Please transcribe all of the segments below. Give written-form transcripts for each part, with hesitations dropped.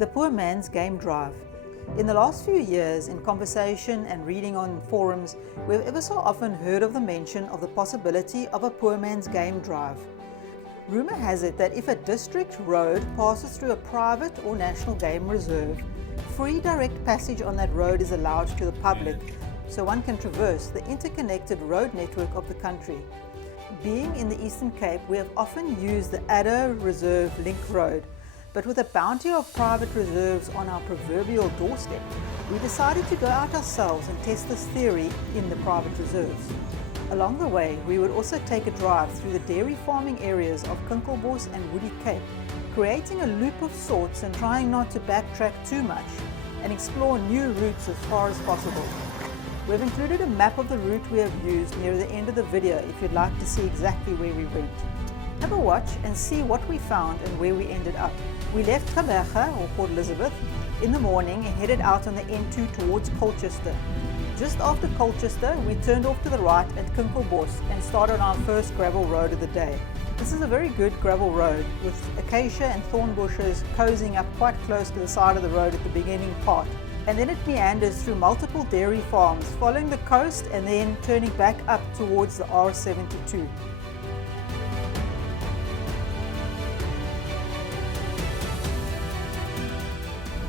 The poor man's game drive. In the last few years, in conversation and reading on forums, we have ever so often heard of the mention of the possibility of a poor man's game drive. Rumor has it that if a district road passes through a private or national game reserve, free direct passage on that road is allowed to the public, so one can traverse the interconnected road network of the country. Being in the Eastern Cape, we have often used the Addo Reserve Link Road, but with a bounty of private reserves on our proverbial doorstep, we decided to go out ourselves and test this theory in the private reserves. Along the way, we would also take a drive through the dairy farming areas of Kinkelbos and Woody Cape, creating a loop of sorts and trying not to backtrack too much and explore new routes as far as possible. We've included a map of the route we have used near the end of the video if you'd like to see exactly where we went. Have a watch and see what we found and where we ended up. We left Gqeberha, or Port Elizabeth, in the morning and headed out on the N2 towards Colchester. Just after Colchester, we turned off to the right at Kinkelbos and started our first gravel road of the day. This is a very good gravel road with acacia and thorn bushes cozying up quite close to the side of the road at the beginning part. And then it meanders through multiple dairy farms, following the coast and then turning back up towards the R72.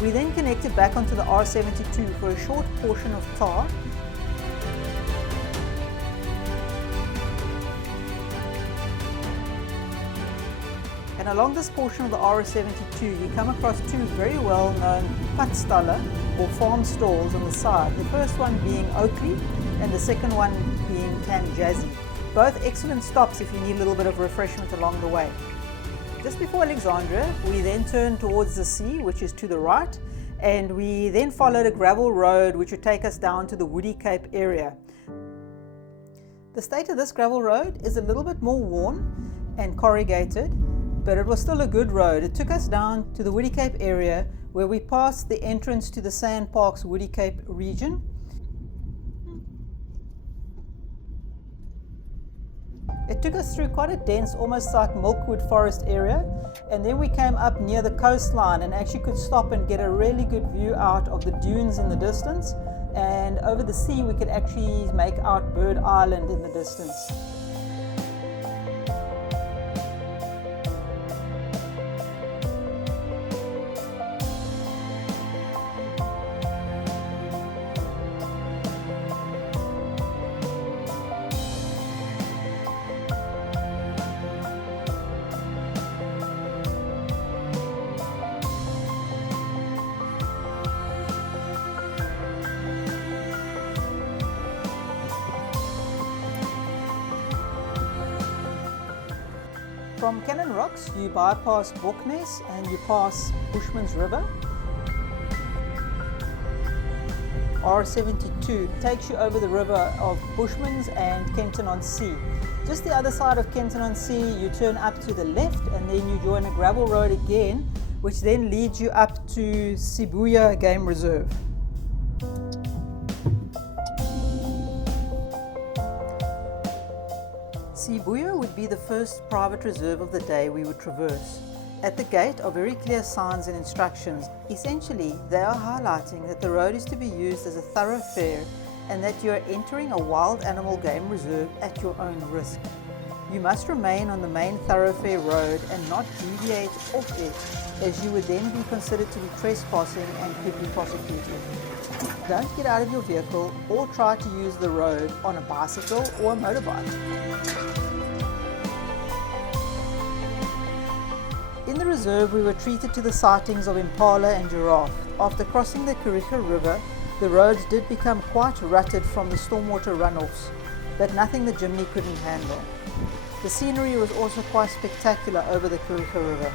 We then connected back onto the R72 for a short portion of tar. And along this portion of the R72, you come across two very well-known padstalle, or farm stalls on the side. The first one being Oakley and the second one being Tamjazi. Both excellent stops if you need a little bit of refreshment along the way. Just before Alexandria, we then turned towards the sea, which is to the right, and we then followed a gravel road which would take us down to the Woody Cape area. The state of this gravel road is a little bit more worn and corrugated, but it was still a good road. It took us down to the Woody Cape area where we passed the entrance to the Sandparks Woody Cape region. It took us through quite a dense, almost like milkwood forest area, and then we came up near the coastline and actually could stop and get a really good view out of the dunes in the distance, and over the sea we could actually make out Bird Island in the distance. From Cannon Rocks, you bypass Boknes and you pass Bushman's River. R72 takes you over the river of Bushman's and Kenton-on-Sea. Just the other side of Kenton-on-Sea, you turn up to the left and then you join a gravel road again, which then leads you up to Sibuya Game Reserve. Sibuya would be the first private reserve of the day we would traverse. At the gate are very clear signs and instructions. Essentially, they are highlighting that the road is to be used as a thoroughfare and that you are entering a wild animal game reserve at your own risk. You must remain on the main thoroughfare road and not deviate off it, as you would then be considered to be trespassing and could be prosecuted. Don't get out of your vehicle or try to use the road on a bicycle or a motorbike. In the reserve, we were treated to the sightings of impala and giraffe. After crossing the Kariga River, the roads did become quite rutted from the stormwater runoffs, but nothing the Jimny couldn't handle. The scenery was also quite spectacular over the Kariga River.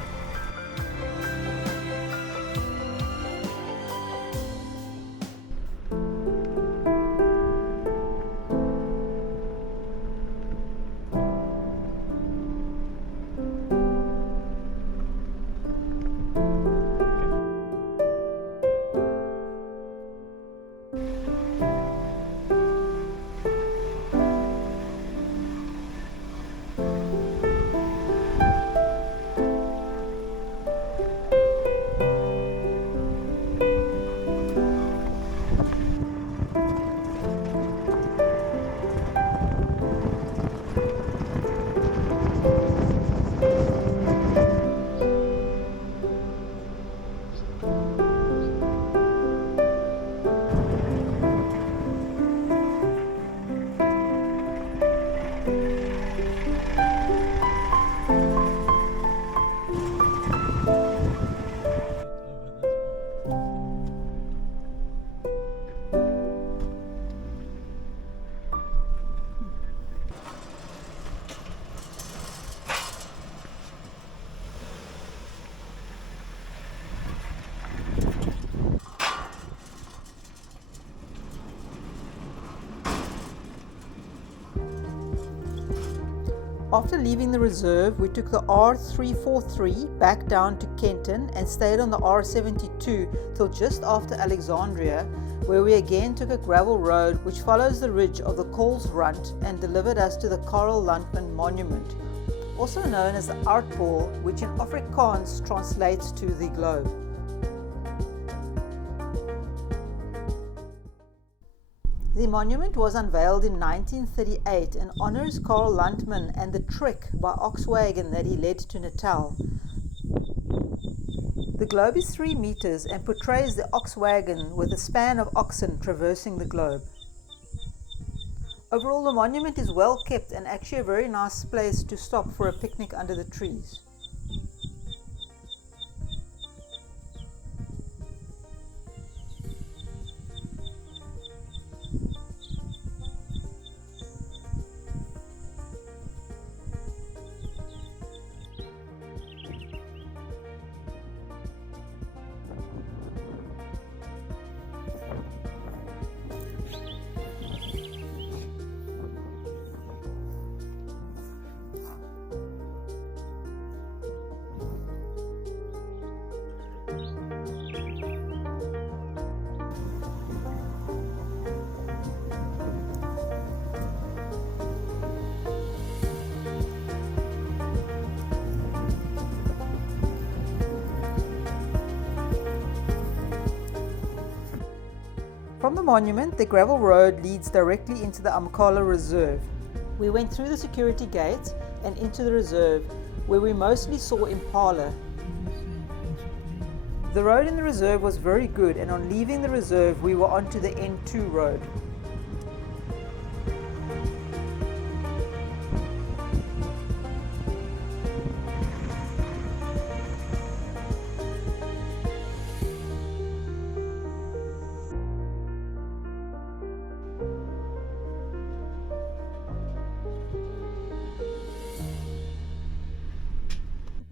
After leaving the reserve, we took the R343 back down to Kenton and stayed on the R72 till just after Alexandria, where we again took a gravel road which follows the ridge of the Koolsrand and delivered us to the Karel Landman Monument, also known as the Aardbol, which in Afrikaans translates to the globe. The monument was unveiled in 1938 and honours Karel Landman and the trek by ox wagon that he led to Natal. The globe is 3 meters and portrays the ox wagon with a span of oxen traversing the globe. Overall, the monument is well kept and actually a very nice place to stop for a picnic under the trees. From the monument, the gravel road leads directly into the Amakhala Reserve. We went through the security gate and into the reserve, where we mostly saw impala. The road in the reserve was very good, and on leaving the reserve we were onto the N2 road.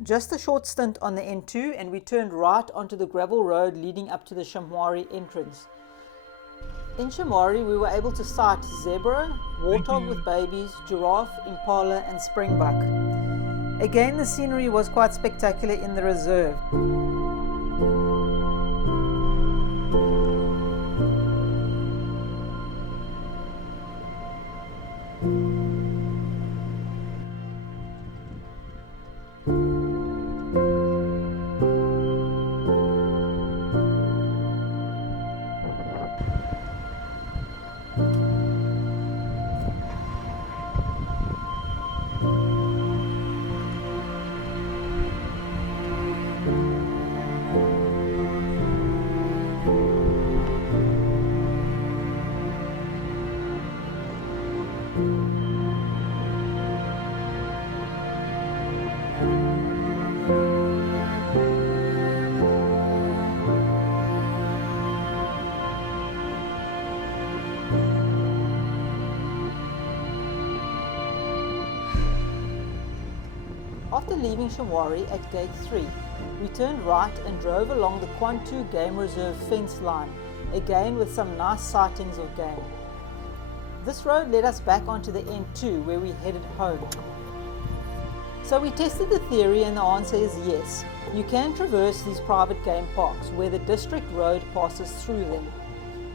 Just a short stint on the N2 and we turned right onto the gravel road leading up to the Shamwari entrance. In Shamwari we were able to sight zebra, warthog with babies, giraffe, impala and springbuck. Again, the scenery was quite spectacular in the reserve. After leaving Shamwari at Gate 3, we turned right and drove along the Kwantu Game Reserve fence line, again with some nice sightings of game. This road led us back onto the N2 where we headed home. So we tested the theory and the answer is yes. You can traverse these private game parks where the district road passes through them.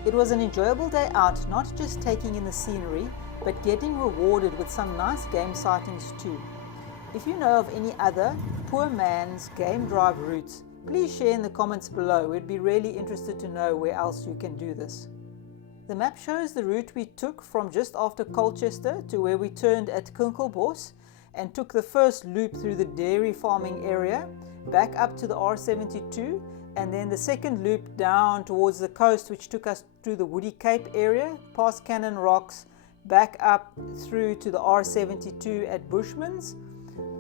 It was an enjoyable day out, not just taking in the scenery, but getting rewarded with some nice game sightings too. If you know of any other poor man's game drive routes, please share in the comments below. We'd be really interested to know where else you can do this. The map shows the route we took from just after Colchester to where we turned at Kinkelbos and took the first loop through the dairy farming area, back up to the R72, and then the second loop down towards the coast, which took us through the Woody Cape area, past Cannon Rocks, back up through to the R72 at Bushman's,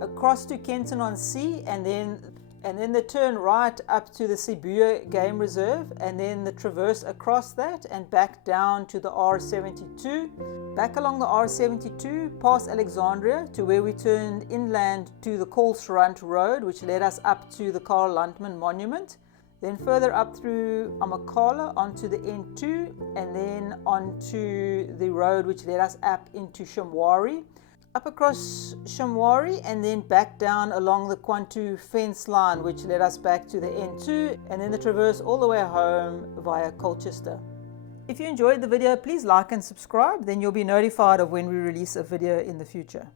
across to Kenton-on-Sea, and then the turn right up to the Sibuya Game Reserve, and then the traverse across that and back down to the R72, back along the R72 past Alexandria to where we turned inland to the Koolsrand Road, which led us up to the Karel Landman Monument, then further up through Amakhala onto the N2, and then onto the road which led us up into Shamwari, up across Shamwari and then back down along the Kwantu fence line, which led us back to the N2, and then the traverse all the way home via Colchester. If you enjoyed the video, please like and subscribe, then you'll be notified of when we release a video in the future.